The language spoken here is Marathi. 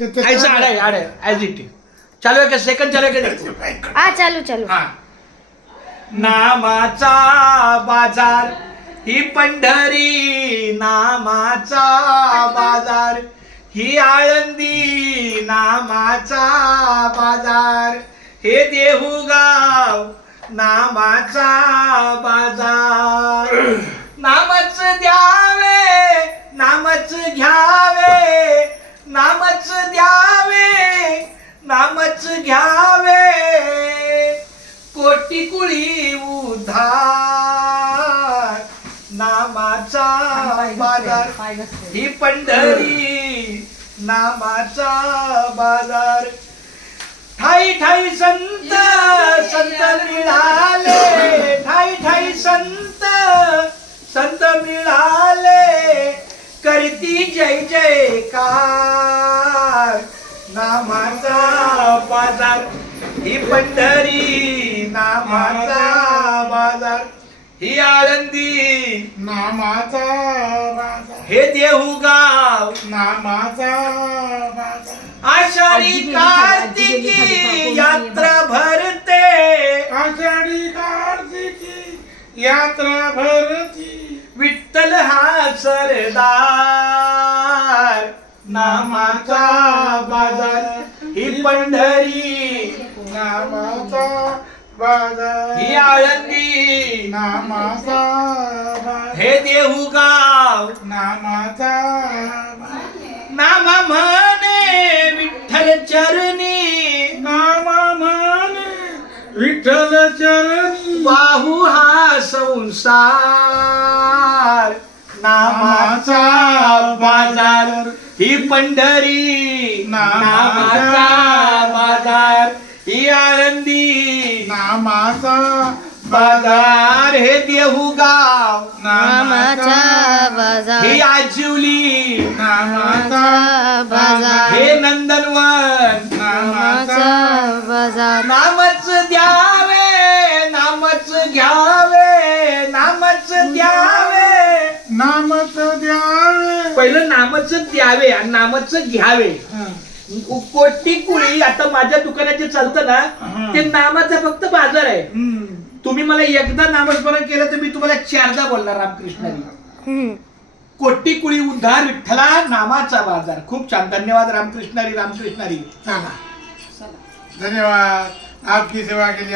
ऐसा आड़ा है एज इट इज। चालू है का सेकंड चालू है का? हा चालू चालू। हा। नामाचा बाजार ही पंढरी, नामाचा बाजार ही आळंदी, नामाचा बाजार हे देहूगाव, नामाचा बाजार। नामच द्यावे, नामच घ्यावे, नामच द्यावे, नामच घ्यावे, कोटी कुळी उद्धार, नामाचा बाजार ही पंढरी, नामाचा बाजार। ठाई ठाई संत संत मिळाले, ठाई ठाई संत संत मिळाले, करती जय जयकार, नामाचा बाजार ही पंढरी, नामाचा बाजार ही आळंदी, नामाचा बाजार हे देहूगाव, नामाचा बाजार। आषाढी कार्तिकी यात्रा भरते, आषाढी कार्तिकी यात्रा भरती, विठ्ठल हा सरदार, नामाचा बाजार ही पंढरी, नामाचा बाजार ही आळंदी, नामाचा बाजार हे देहूगाव, नामाचा बाजार। नामा म्हणे विठ्ठल चरणी, नामा म्हणे विठ्ठल चरणी, बाहू हा संसार, नामाचा बाजार ही पंढरी, नामाचा बाजार ही आळंदी, नामाचा बाजार हे देहूगाव, नामाचा बाजार ही आजिवली, नामाचा बाजार हे नंदनवन, नामाचा बाजार। नामच द्यावे, नामच घ्यावे, नामच द्यावे, नामच द्यावे, पहिलं नामच द्यावे आणि नामच घ्यावे। कोटी कुळी आता माझ्या दुकानाचे चालतं ना, ते नामाचा फक्त बाजार आहे। तुम्ही मला एकदा नामस्मरण केलं तर मी तुम्हाला चारदा बोलणार रामकृष्णारी। कोटी कुळी उद्धार विठ्ठला, नामाचा बाजार। खूप छान, धन्यवाद रामकृष्णारी, रामकृष्णारी। चला धन्यवाद, आपकी सेवा के लिए।